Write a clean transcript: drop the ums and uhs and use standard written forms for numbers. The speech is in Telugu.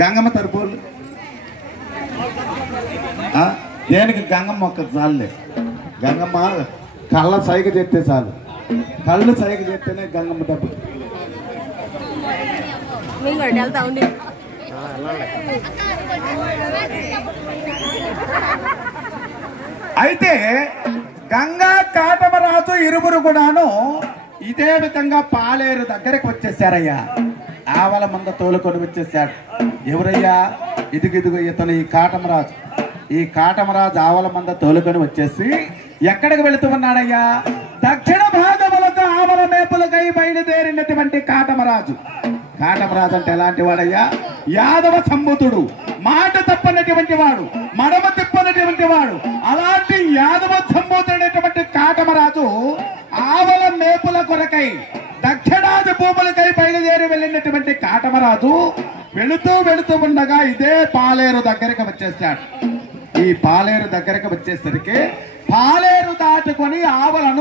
గంగమ్మ తరపులు దేనికి గంగమ్మ ఒక్క చాలులే. గంగమ్మ కళ్ళ సైగ చేస్తే చాలు, కళ్ళు సైగ చేస్తేనే గంగమ్మ డబ్బు. అయితే గంగా కాటమరాజు ఇరువురు కూడాను ఇదే విధంగా పాలేరు దగ్గరకు వచ్చేసారయ్యా. ఆవల మంద తోలుకొని వచ్చేసాడు. ఎవరయ్యా? ఇదిగిదిగు ఇతను ఈ కాటమరాజు. ఈ కాటమరాజు ఆవల మంద తోలుకొని వచ్చేసి ఎక్కడికి వెళుతూ ఉన్నాడయ్యా? దక్షిణ భాగములకు ఆవల మేపులకై బయలుదేరినటువంటి కాటమరాజు. కాటమరాజు అంటే ఎలాంటి వాడయ్యా? యాదవ సంబుతుడు, మాట తప్పనటువంటి వాడు, మడమ తిప్పనటువంటి వాడు. అలాంటి యాదవ సంబుతుడైనటువంటి కాటమరాజు ఆవల మేపుల కొరకై దక్షిణాది భూములకై బయలుదేరి వెళ్ళినటువంటి కాటమరాజు వెళుతూ ఉండగా ఇదే పాలేరు దగ్గరికి వచ్చేసాడు. ఈ పాలేరు దగ్గరికి వచ్చేసరికి పాలేరు దాటుకొని ఆవలను